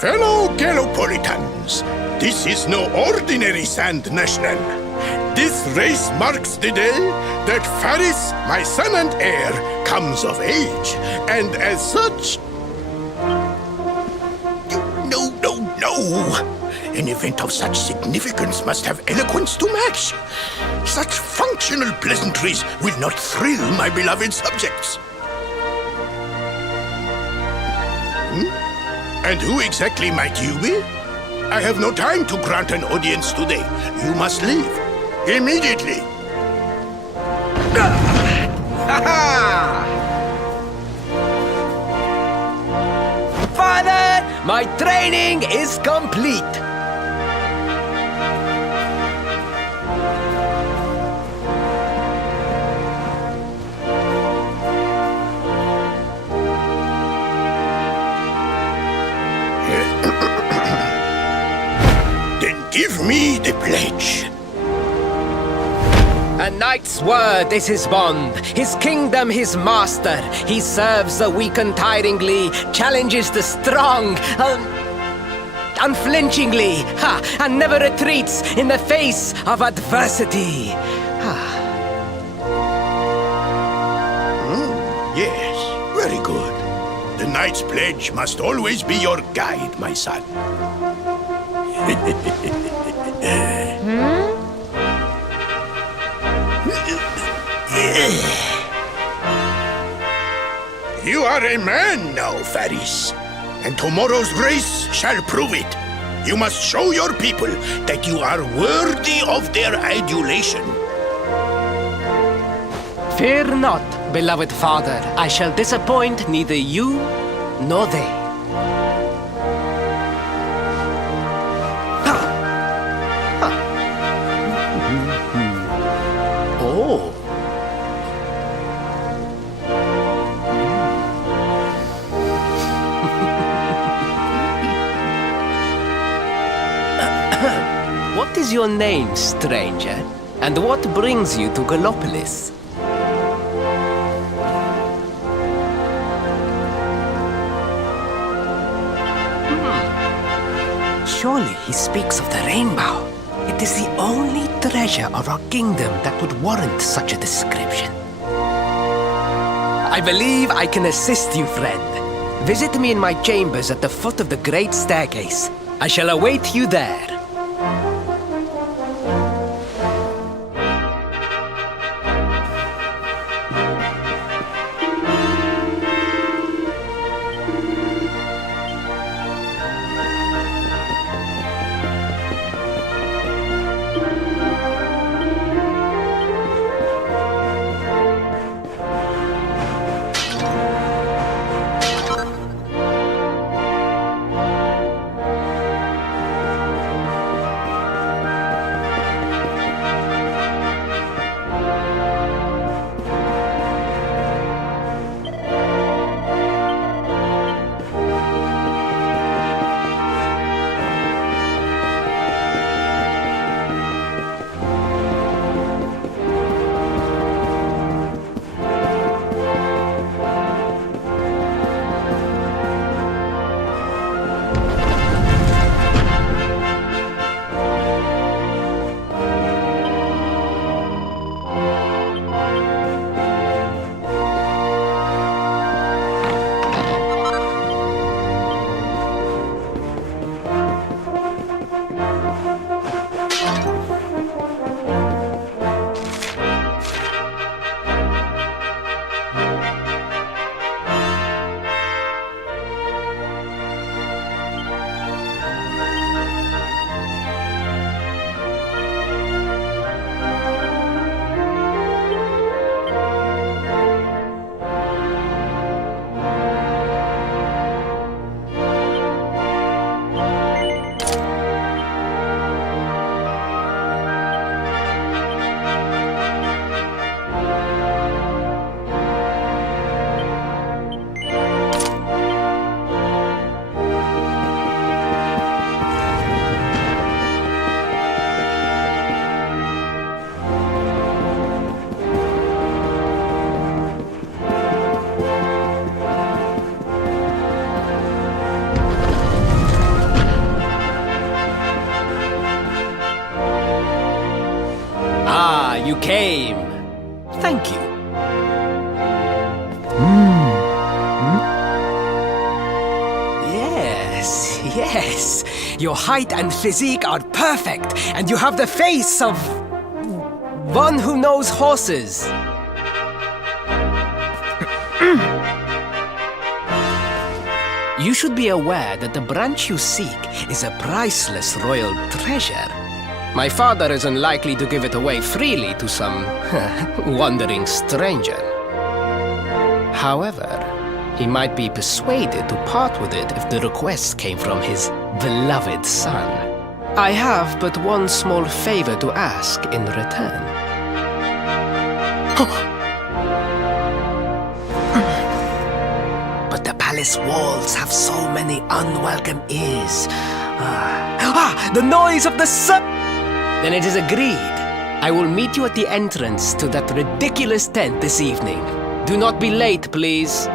Fellow Galopolitans, this is no ordinary Sand National. This race marks the day that Faris, my son and heir, comes of age, and as such... No! An event of such significance must have eloquence to match. Such functional pleasantries will not thrill my beloved subjects. And who exactly might you be? I have no time to grant an audience today. You must leave. Immediately. Father, my training is complete. Then give me the pledge. A knight's word is his bond, his kingdom his master. He serves the weak untiringly, challenges the strong unflinchingly, and never retreats in the face of adversity. Yes, very good. The knight's pledge must always be your guide, my son. You are a man now, Faris. And tomorrow's race shall prove it. You must show your people that you are worthy of their adulation. Fear not, beloved father. I shall disappoint neither you nor they. Oh. What is your name, stranger? And what brings you to Galopolis? Surely he speaks of the rainbow. It is the only treasure of our kingdom that would warrant such a description. I believe I can assist you, friend. Visit me in my chambers at the foot of the great staircase. I shall await you there. came. Thank you. Yes. Your height and physique are perfect, and you have the face of one who knows horses. You should be aware that the branch you seek is a priceless royal treasure. My father is unlikely to give it away freely to some wandering stranger. However, he might be persuaded to part with it if the request came from his beloved son. I have but one small favor to ask in return. But the palace walls have so many unwelcome ears. The noise of the sun! Then it is agreed. I will meet you at the entrance to that ridiculous tent this evening. Do not be late, please.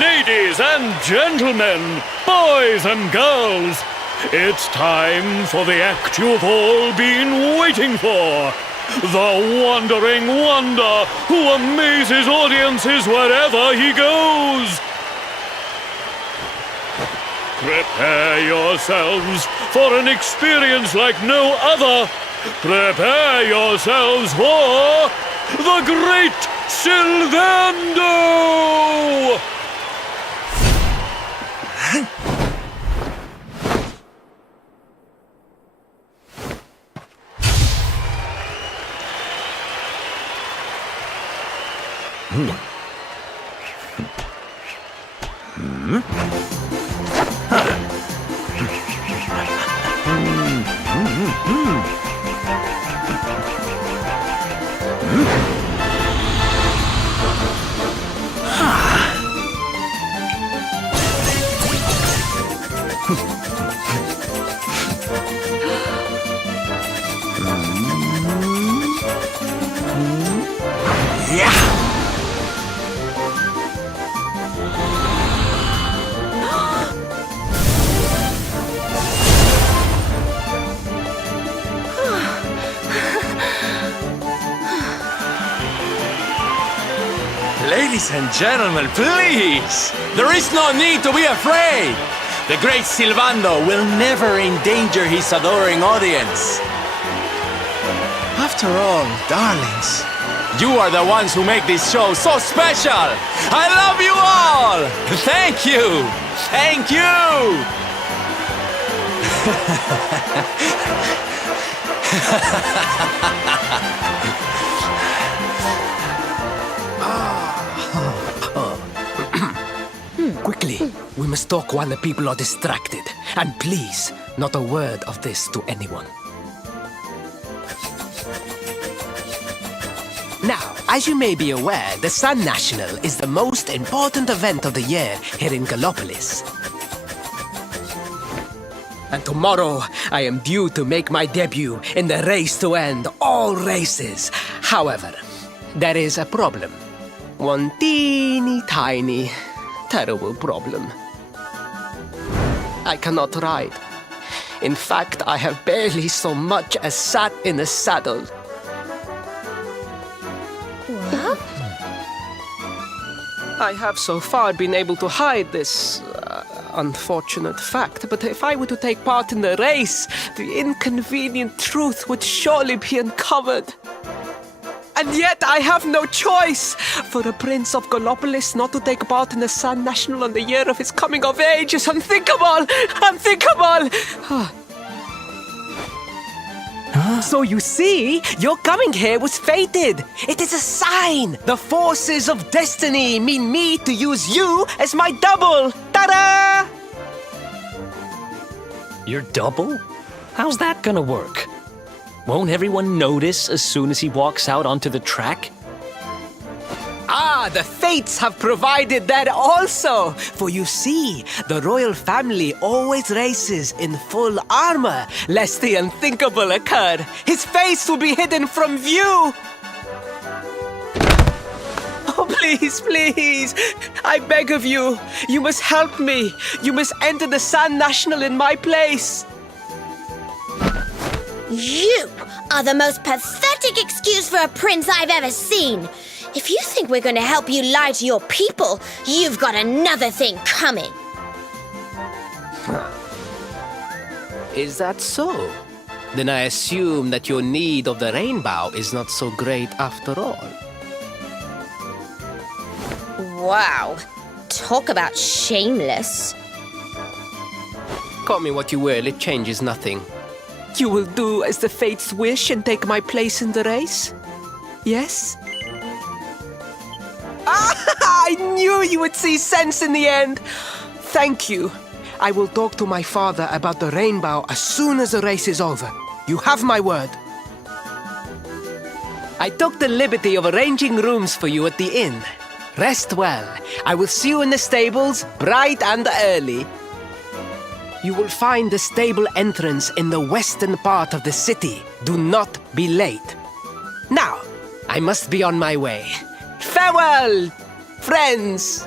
Ladies and gentlemen, boys and girls, it's time for the act you've all been waiting for. The Wandering Wonder, who amazes audiences wherever he goes. Prepare yourselves for an experience like no other. Prepare yourselves for the Great Sylvando! Ladies and gentlemen, please! There is no need to be afraid! The great Sylvando will never endanger his adoring audience. After all, darlings, you are the ones who make this show so special! I love you all! Thank you! Thank you! Quickly, we must talk while the people are distracted. And please, not a word of this to anyone. Now, as you may be aware, the Sun National is the most important event of the year here in Gallopolis. And tomorrow, I am due to make my debut in the race to end all races. However, there is a problem. One teeny tiny, terrible problem. I cannot ride. In fact, I have barely so much as sat in a saddle. I have so far been able to hide this unfortunate fact, but if I were to take part in the race, the inconvenient truth would surely be uncovered. And yet I have no choice. For a prince of Gallopolis not to take part in the Sun National on the year of his coming of age is unthinkable! Unthinkable! So you see, your coming here was fated. It is a sign. The forces of destiny mean me to use you as my double. Ta-da! Your double? How's that gonna work? Won't everyone notice as soon as he walks out onto the track? Ah, the fates have provided that also. For you see, the royal family always races in full armor, lest the unthinkable occur. His face will be hidden from view. Oh, please, please, I beg of you, you must help me. You must enter the Sun National in my place. You are the most pathetic excuse for a prince I've ever seen. If you think we're going to help you lie to your people, you've got another thing coming. Is that so? Then I assume that your need of the rainbow is not so great after all. Wow. Talk about shameless. Call me what you will, it changes nothing. You will do as the fates wish and take my place in the race? Yes? I knew you would see sense in the end. Thank you. I will talk to my father about the rainbow as soon as the race is over. You have my word. I took the liberty of arranging rooms for you at the inn. Rest well. I will see you in the stables, bright and early. You will find the stable entrance in the western part of the city. Do not be late. Now, I must be on my way. Farewell, friends!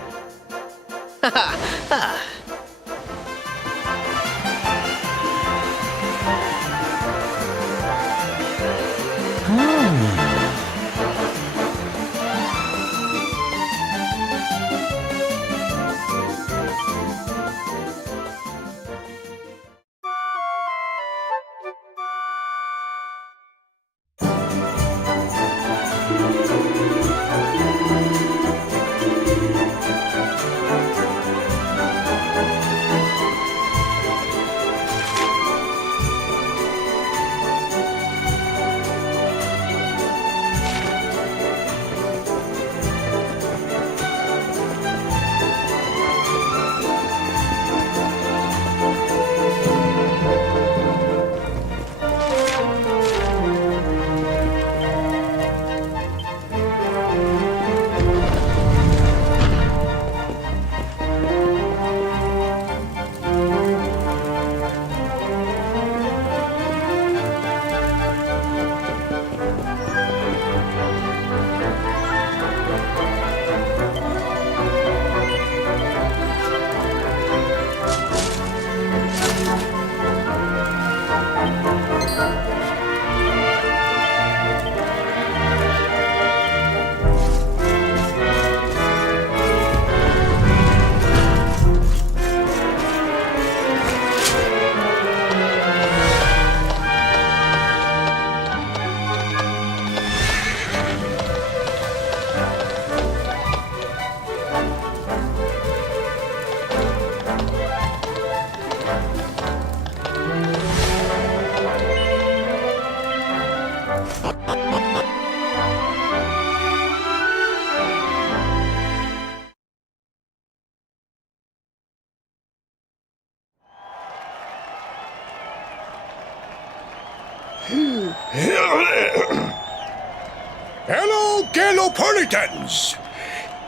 Hello, Galopolitans!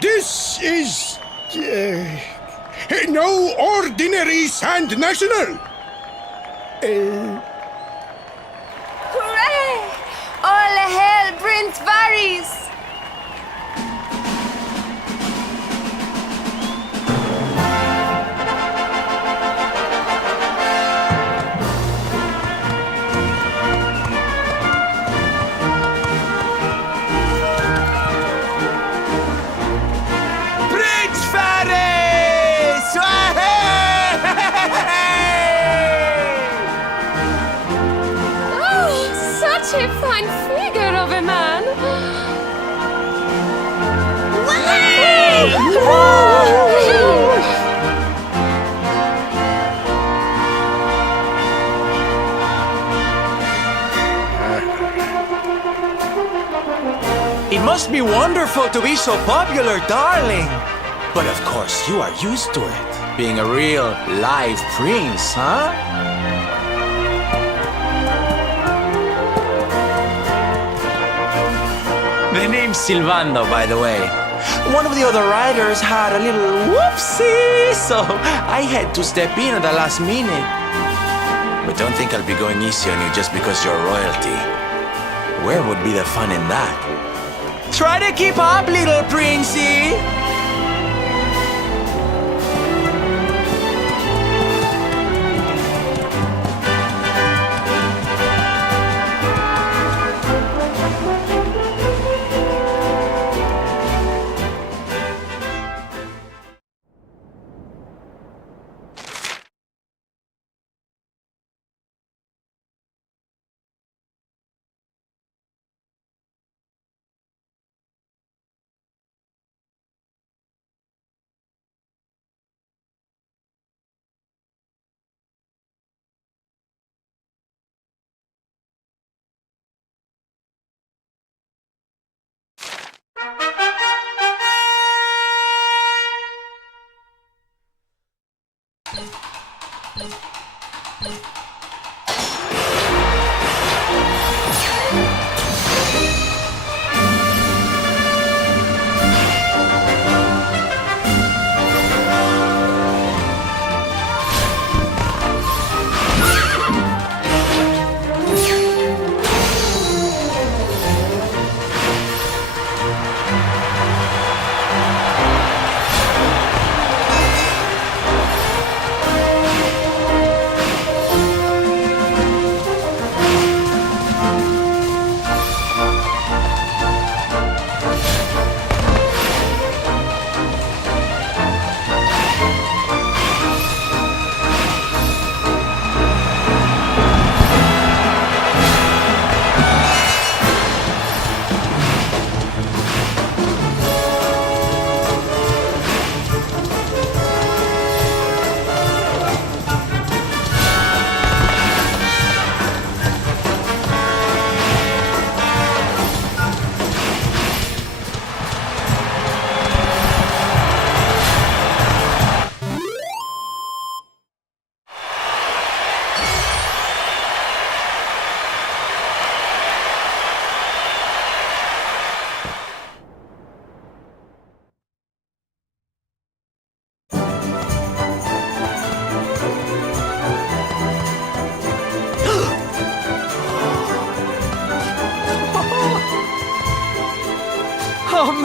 This is... no ordinary Sand National! Hooray! All hail Prince Varys! Prince Varys! Oh, such a fine figure of a man! It must be wonderful to be so popular, darling. But of course, you are used to it. Being a real, live prince, huh? The name's Silvando, by the way. One of the other riders had a little whoopsie, so I had to step in at the last minute. But don't think I'll be going easy on you just because you're royalty. Where would be the fun in that? Try to keep up, little princey!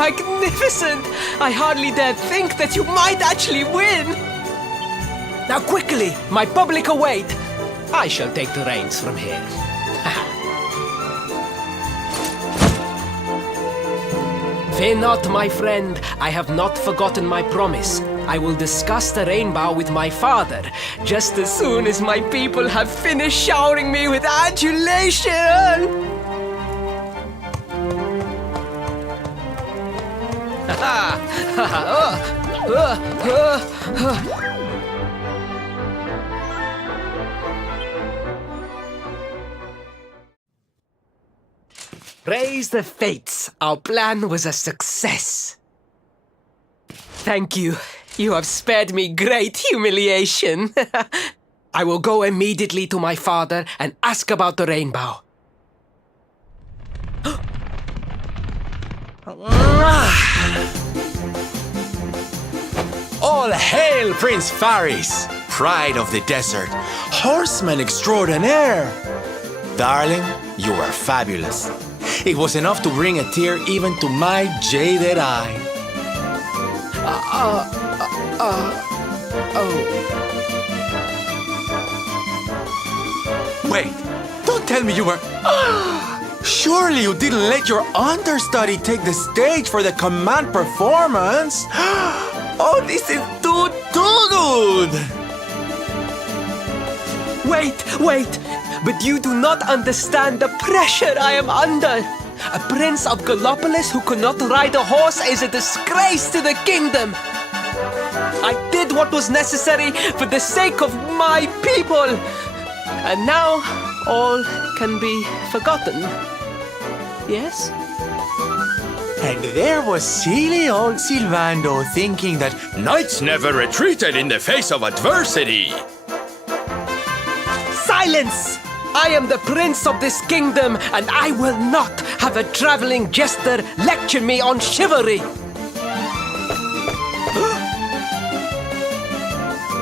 magnificent! I hardly dare think that you might actually win! Now quickly, my public await! I shall take the reins from here. Fear not, my friend. I have not forgotten my promise. I will discuss the rainbow with my father just as soon as my people have finished showering me with adulation. Raise the fates. Our plan was a success. Thank you. You have spared me great humiliation. I will go immediately to my father and ask about the rainbow. All hail Prince Faris, pride of the desert, horseman extraordinaire. Darling, you were fabulous. It was enough to bring a tear even to my jaded eye. Wait, don't tell me you were... Surely you didn't let your understudy take the stage for the command performance? Oh, this is too good! Wait! But you do not understand the pressure I am under. A prince of Gallopolis who could not ride a horse is a disgrace to the kingdom. I did what was necessary for the sake of my people. And now all can be forgotten. Yes? And there was silly old Silvando thinking that knights never retreated in the face of adversity. Silence! I am the prince of this kingdom, and I will not have a traveling jester lecture me on chivalry.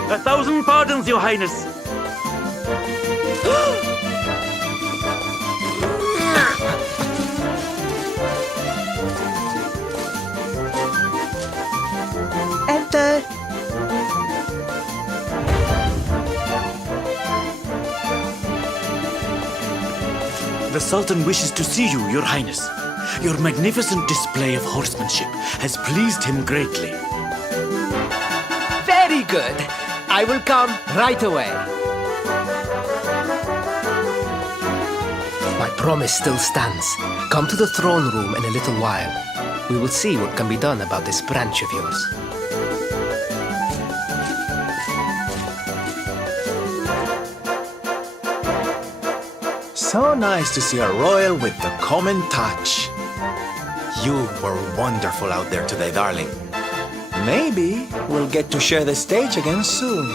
1,000 pardons, Your Highness. Enter. The Sultan wishes to see you, Your Highness. Your magnificent display of horsemanship has pleased him greatly. Very good. I will come right away. My promise still stands. Come to the throne room in a little while. We will see what can be done about this branch of yours. So nice to see a royal with the common touch. You were wonderful out there today, darling. Maybe we'll get to share the stage again soon.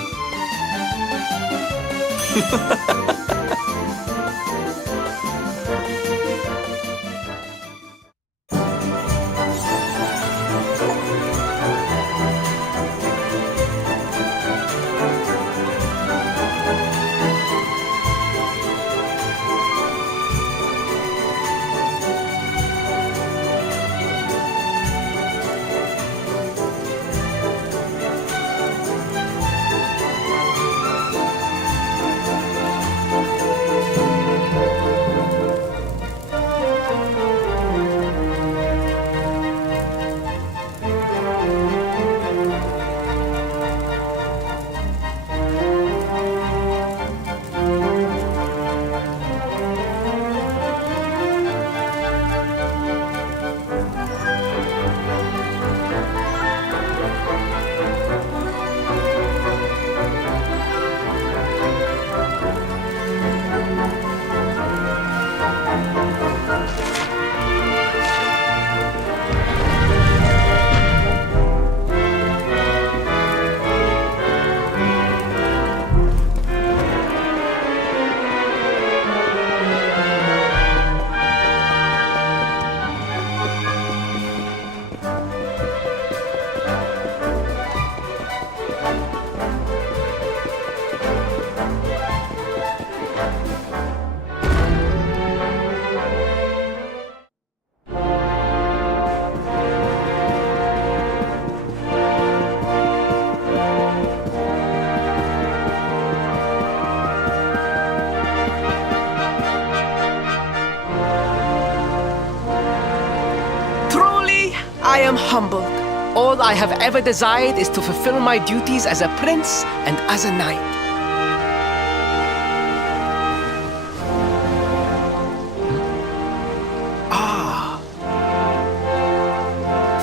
am humbled. All I have ever desired is to fulfill my duties as a prince and as a knight.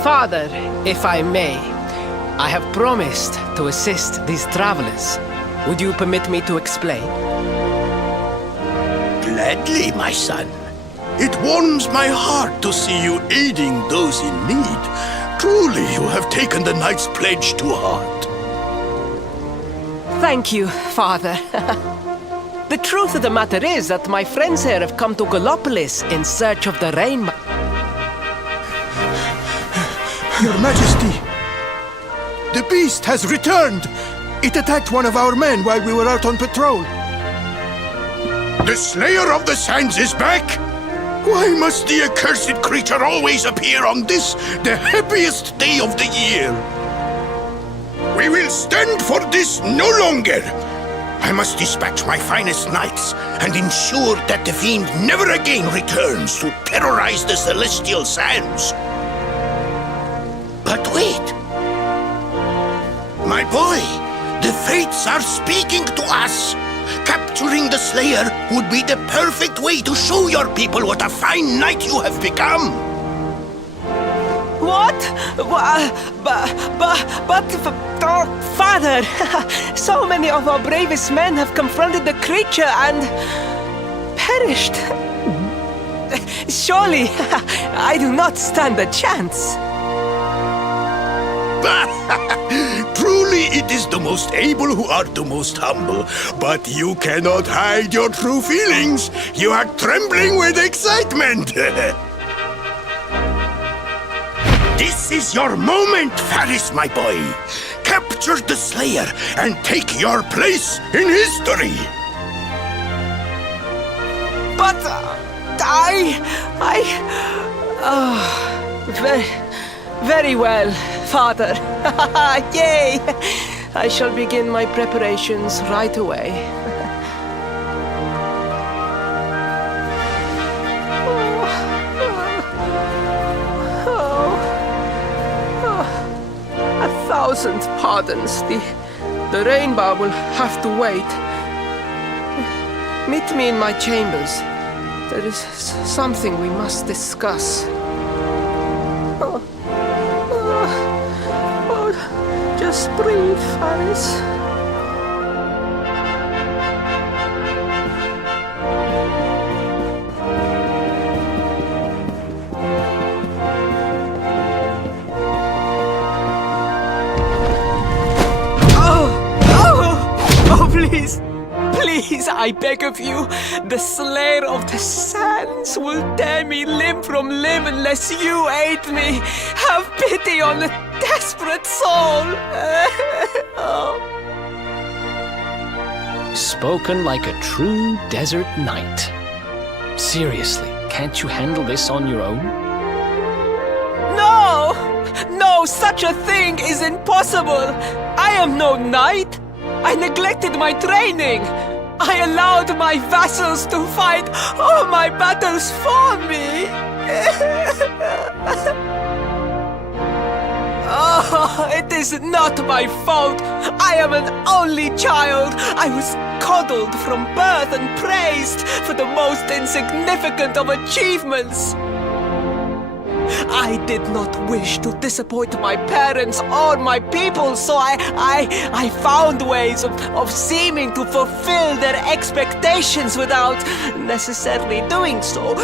Father, if I may, I have promised to assist these travelers. Would you permit me to explain? Gladly, my son. It warms my heart to see you aiding those in need. Truly, you have taken the knight's pledge to heart. Thank you, Father. The truth of the matter is that my friends here have come to Gallopolis in search of the rainbow. Your Majesty, the beast has returned. It attacked one of our men while we were out on patrol. The Slayer of the Sands is back? Why must the accursed creature always appear on this, the happiest day of the year? We will stand for this no longer. I must dispatch my finest knights and ensure that the fiend never again returns to terrorize the Celestial Sands. But wait! My boy, the fates are speaking to us. Capturing the Slayer would be the perfect way to show your people what a fine knight you have become. What? Oh, Father, so many of our bravest men have confronted the creature and perished. Surely, I do not stand a chance. Truly, it is the most able who are the most humble. But you cannot hide your true feelings. You are trembling with excitement. This is your moment, Faris, my boy. Capture the Slayer and take your place in history. But very well, Father. Yay! I shall begin my preparations right away. A thousand pardons. The rainbow will have to wait. Meet me in my chambers. There is something we must discuss. Just breathe, Faris. Oh, please. Please, I beg of you, the Slayer of the Sands will tear me limb from limb unless you aid me. Have pity on the desperate soul. Spoken like a true desert knight. Seriously, can't you handle this on your own? No! No, such a thing is impossible. I am no knight. I neglected my training. I allowed my vassals to fight all my battles for me. Oh, it is not my fault. I am an only child. I was coddled from birth and praised for the most insignificant of achievements. I did not wish to disappoint my parents or my people, so I found ways of seeming to fulfill their expectations without necessarily doing so.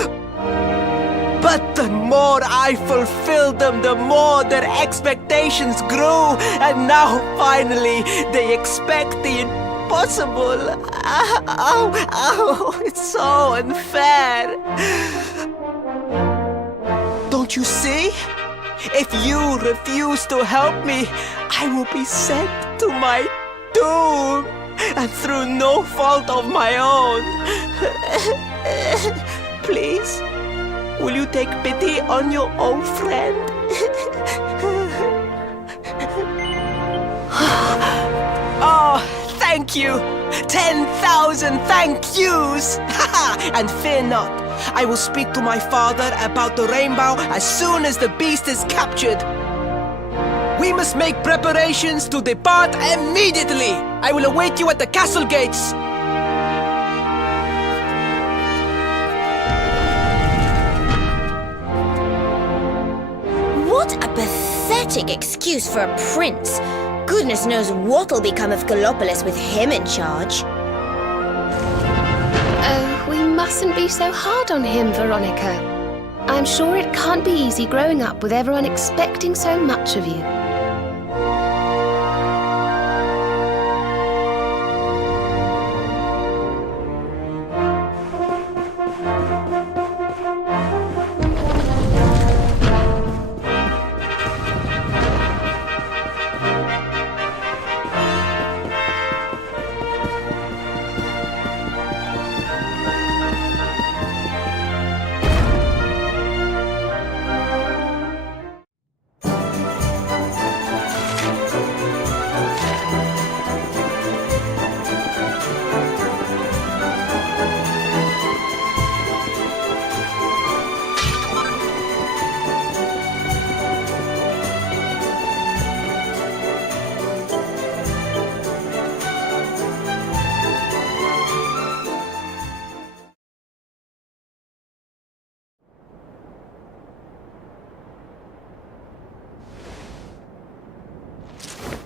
But the more I fulfilled them, the more their expectations grew, and now finally they expect the impossible. Oh, it's so unfair. Don't you see? If you refuse to help me, I will be sent to my doom, and through no fault of my own. Please, will you take pity on your old friend? Oh, thank you! 10,000 thank yous! And fear not. I will speak to my father about the rainbow as soon as the beast is captured. We must make preparations to depart immediately. I will await you at the castle gates. What a pathetic excuse for a prince. Goodness knows what'll become of Gallopolis with him in charge. Oh, we mustn't be so hard on him, Veronica. I'm sure it can't be easy growing up with everyone expecting so much of you.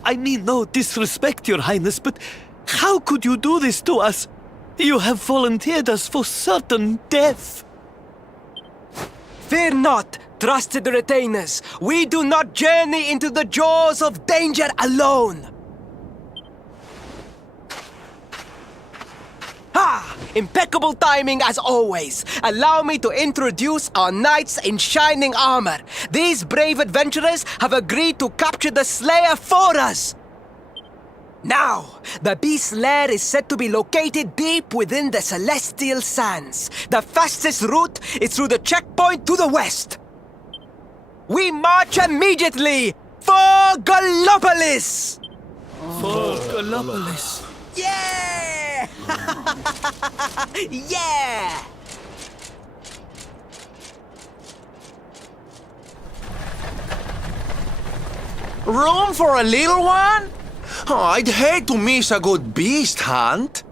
I mean no disrespect, Your Highness, but how could you do this to us? You have volunteered us for certain death. Fear not, trusted retainers. We do not journey into the jaws of danger alone. Ha! Impeccable timing as always. Allow me to introduce our knights in shining armor. These brave adventurers have agreed to capture the Slayer for us. Now, the beast's lair is said to be located deep within the Celestial Sands. The fastest route is through the checkpoint to the west. We march immediately for Gallopolis! For Gallopolis. Yeah! Yeah! Room for a little one? Oh, I'd hate to miss a good beast hunt.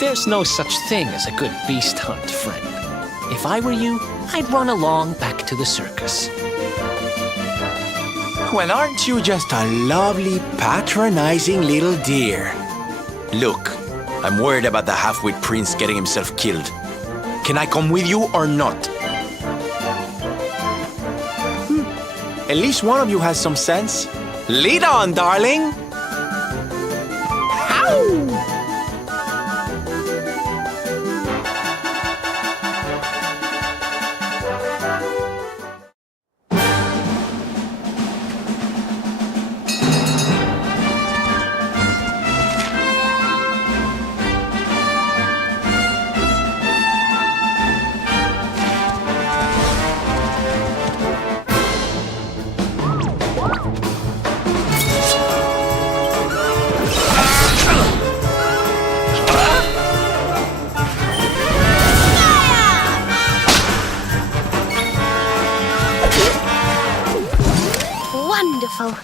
There's no such thing as a good beast hunt, friend. If I were you, I'd run along back to the circus. Well, aren't you just a lovely, patronizing little dear? Look, I'm worried about the half-wit prince getting himself killed. Can I come with you or not? At least one of you has some sense. Lead on, darling! Wonderful.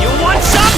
You want some?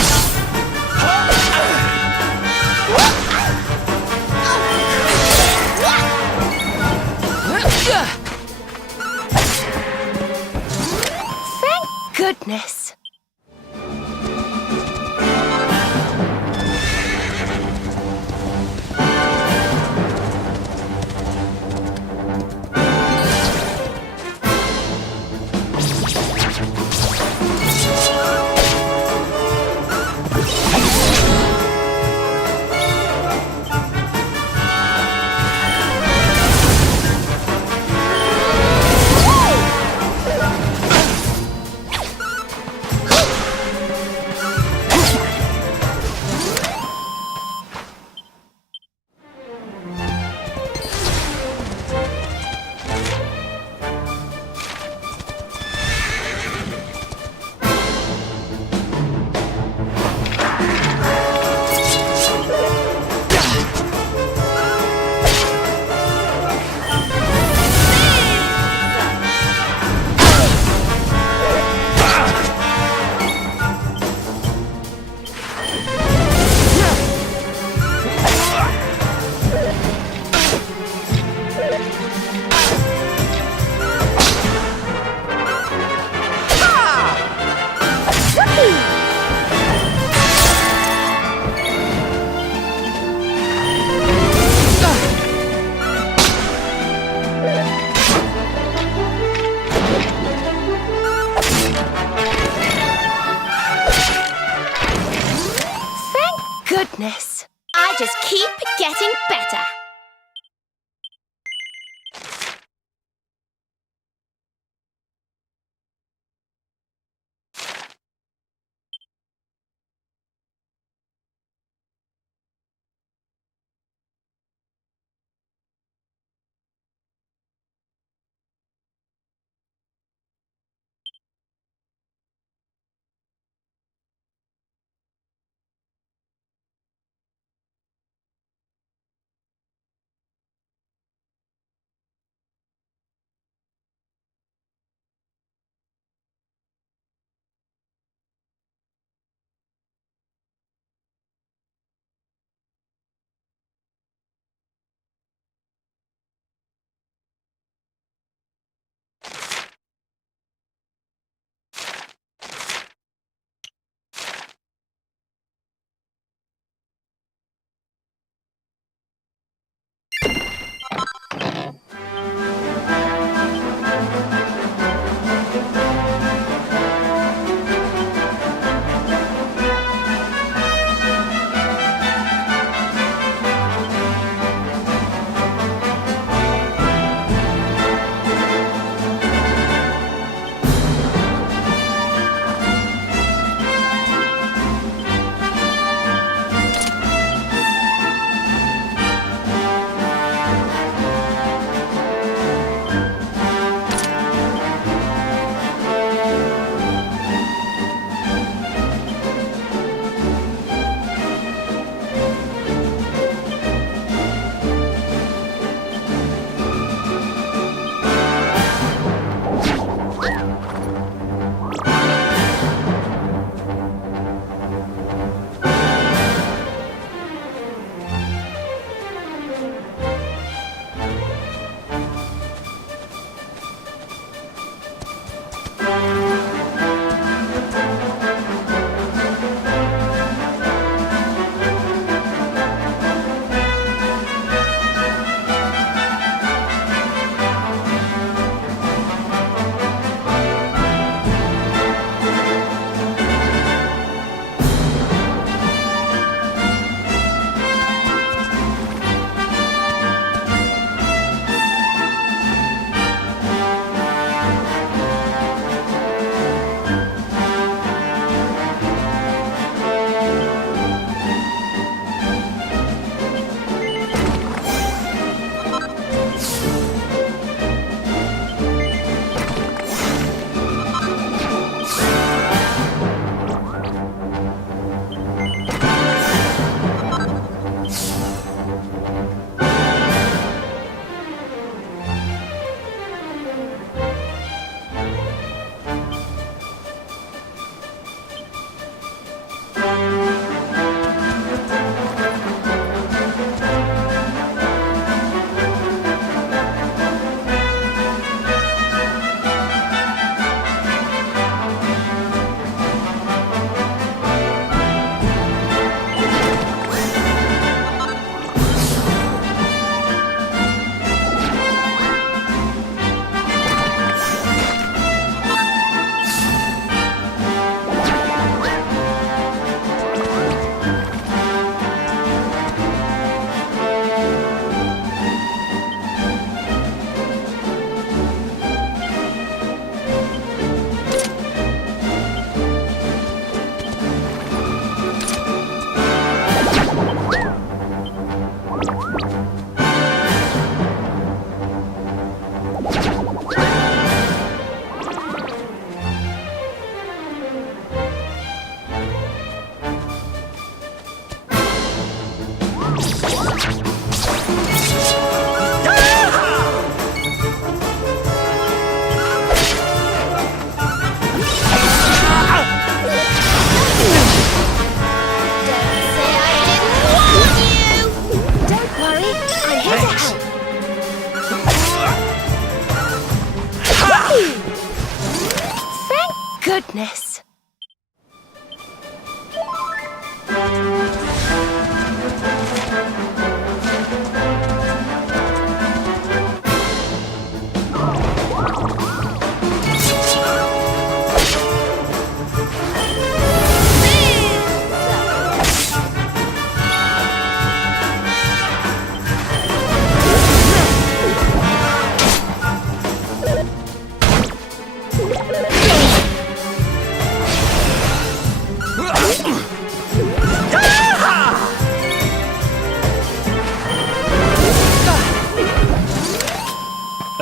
goodness.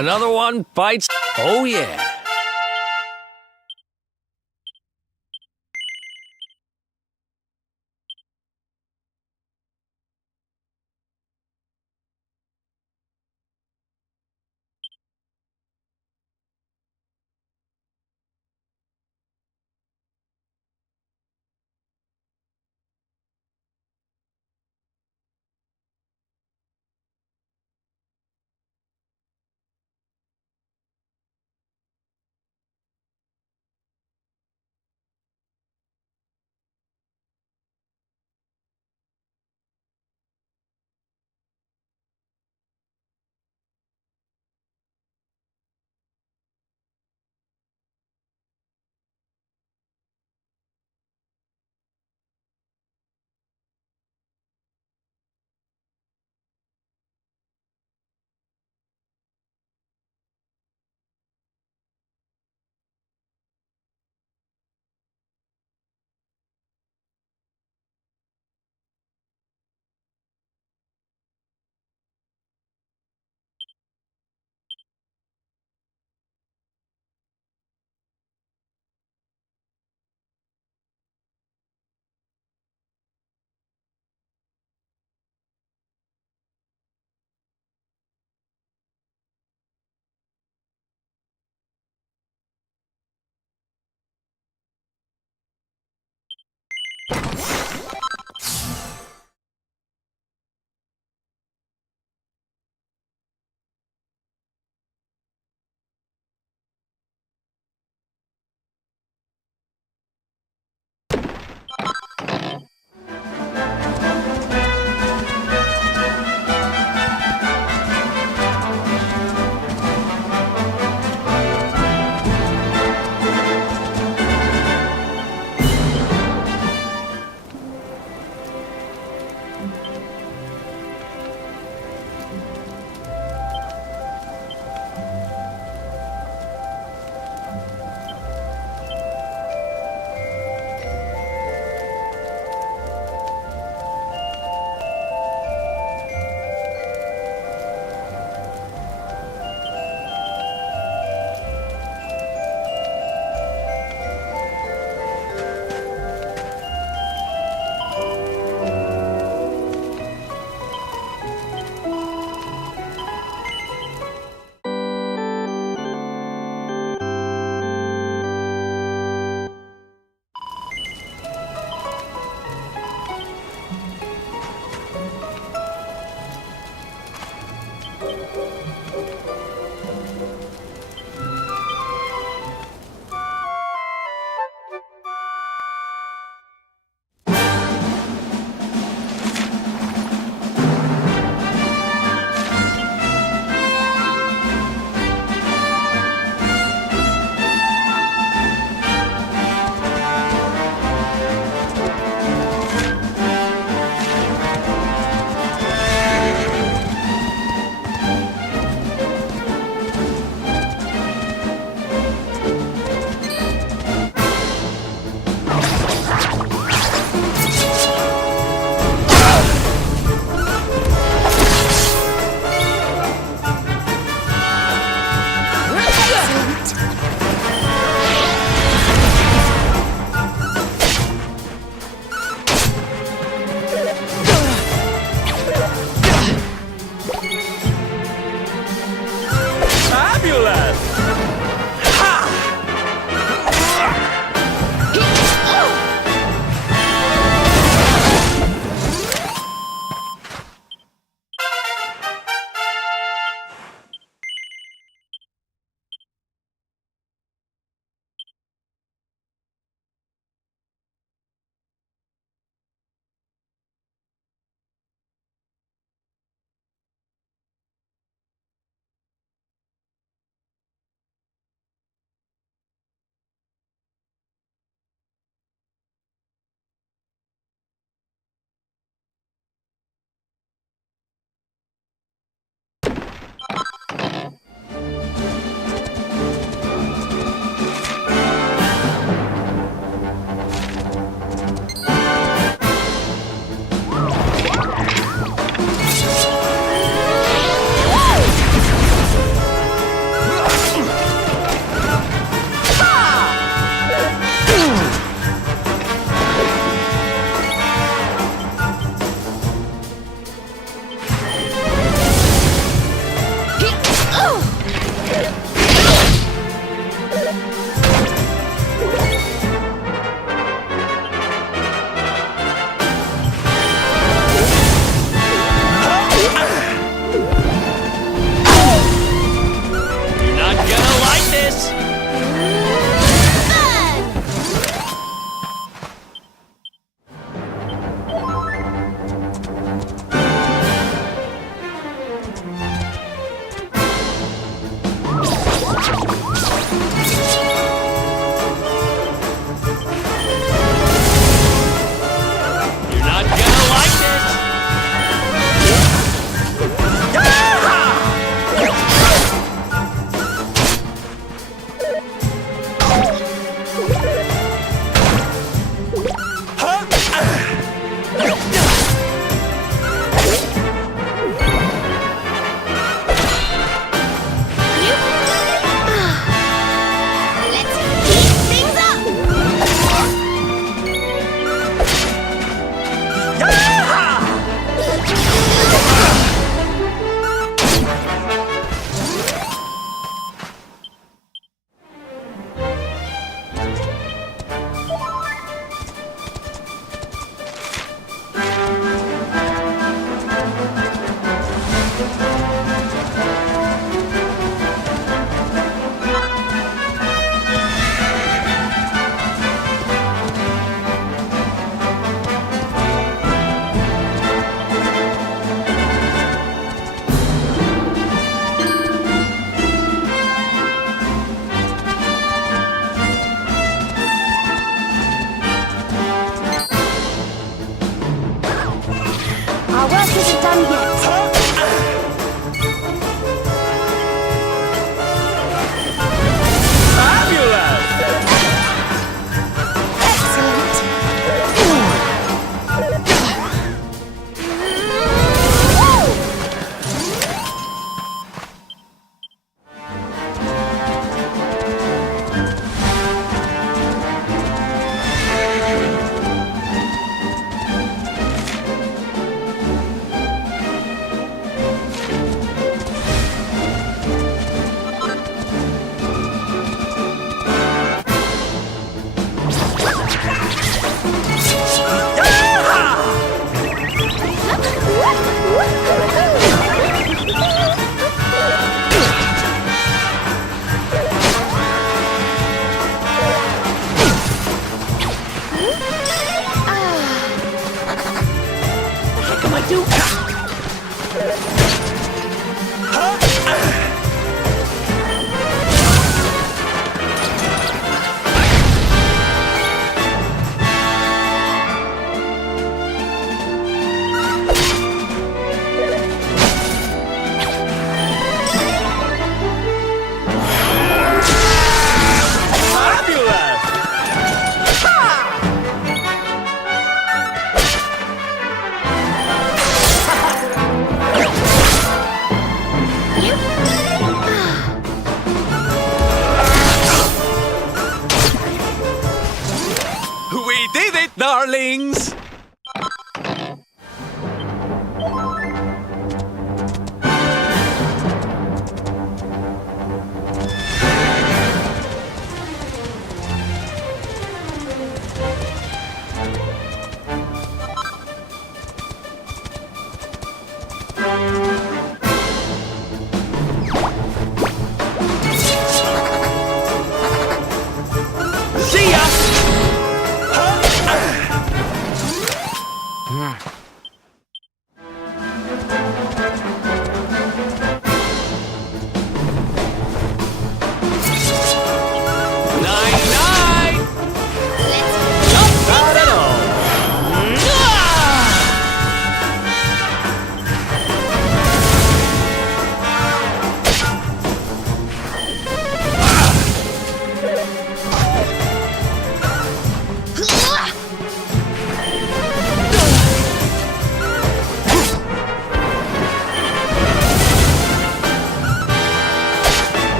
Another one bites. Oh, yeah.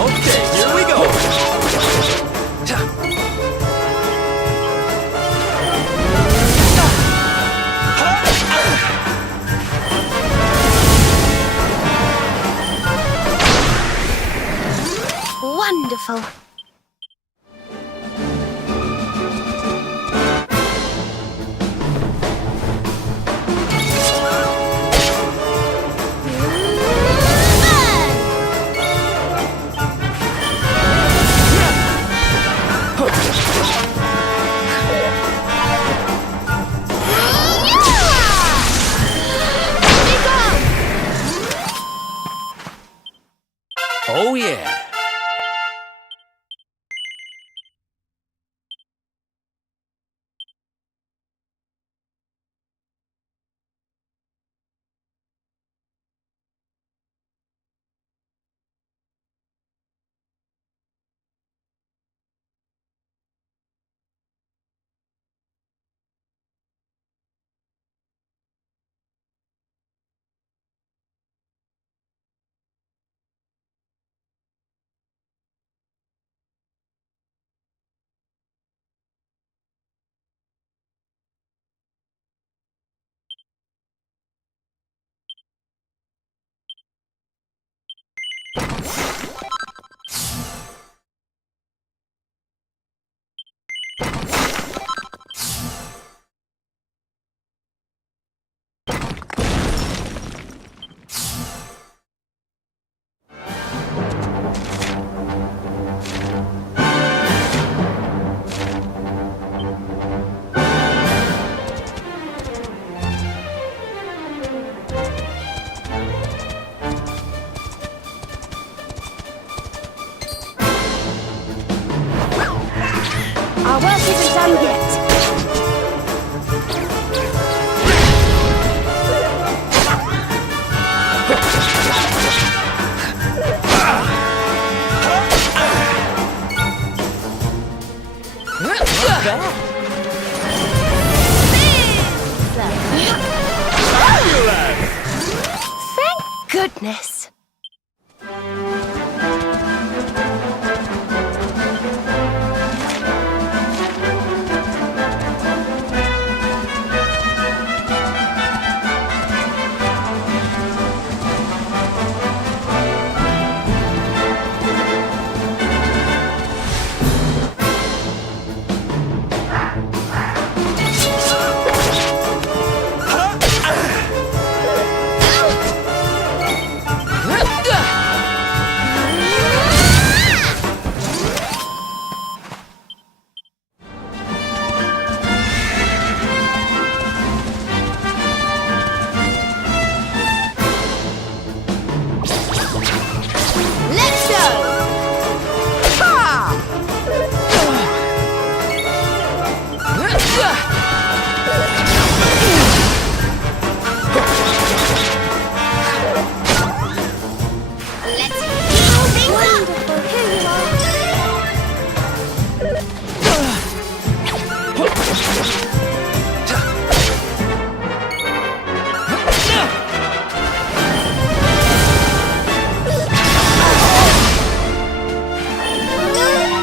Okay, here we go. Wonderful. Oh, yeah. Our work isn't done yet. Thank goodness. Let's go! Let's heal things up!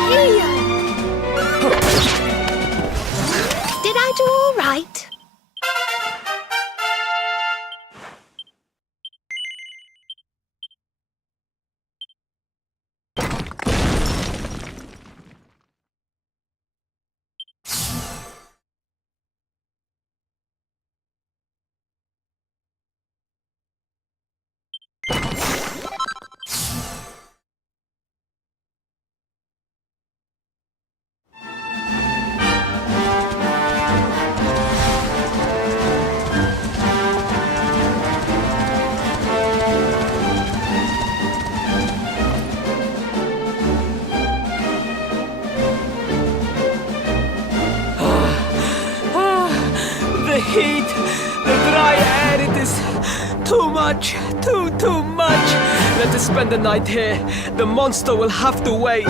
Here you are. Did I do all right? The heat, the dry air, it is too much, too much. Let us spend the night here. The monster will have to wait.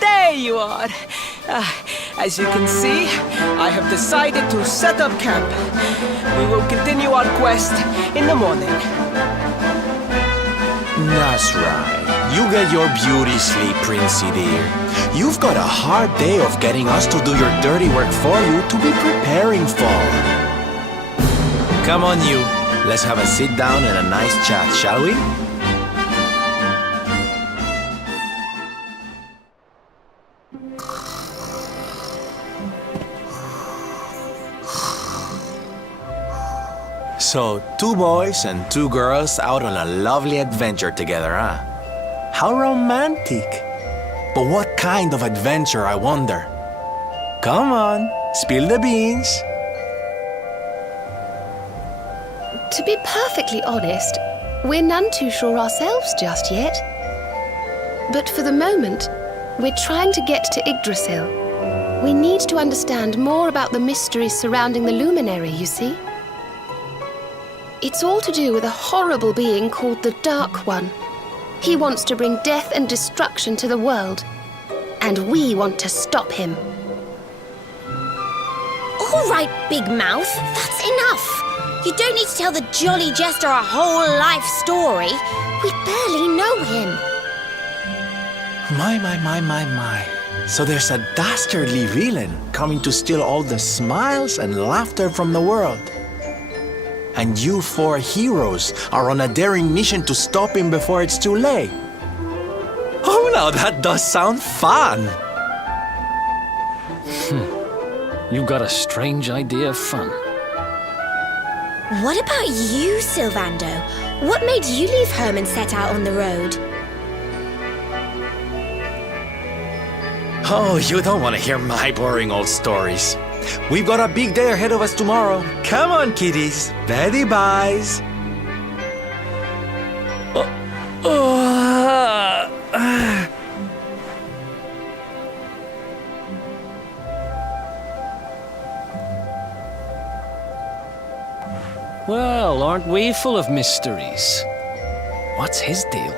There you are. As you can see, I have decided to set up camp. We will continue our quest in the morning. That's right. You get your beauty sleep, Princey dear. You've got a hard day of getting us to do your dirty work for you to be preparing for. Come on, you. Let's have a sit down and a nice chat, shall we? So, 2 boys and 2 girls out on a lovely adventure together, huh? How romantic. But what kind of adventure, I wonder? Come on, spill the beans. To be perfectly honest, we're none too sure ourselves just yet. But for the moment, we're trying to get to Yggdrasil. We need to understand more about the mysteries surrounding the luminary, you see. It's all to do with a horrible being called the Dark One. He wants to bring death and destruction to the world. And we want to stop him. All right, Big Mouth, that's enough. You don't need to tell the Jolly Jester a whole life story. We barely know him. My. So there's a dastardly villain coming to steal all the smiles and laughter from the world. And you 4 heroes are on a daring mission to stop him before it's too late. Oh, now that does sound fun. You've got a strange idea of fun. What about you, Sylvando? What made you leave home and set out on the road? Oh, you don't want to hear my boring old stories. We've got a big day ahead of us tomorrow. Come on, kiddies. Betty buys. Well, aren't we full of mysteries? What's his deal?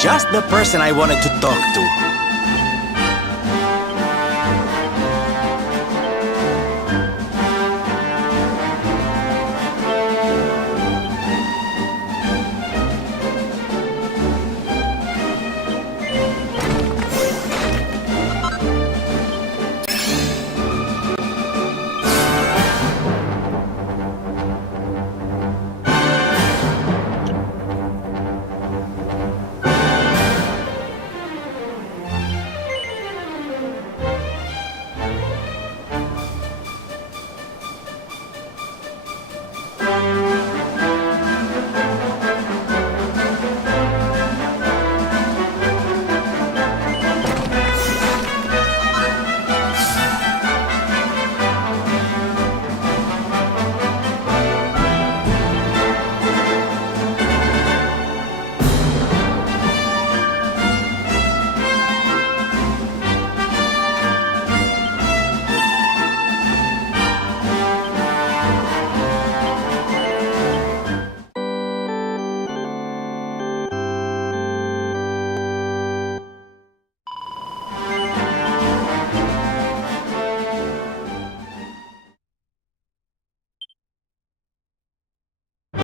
Just the person I wanted to talk to.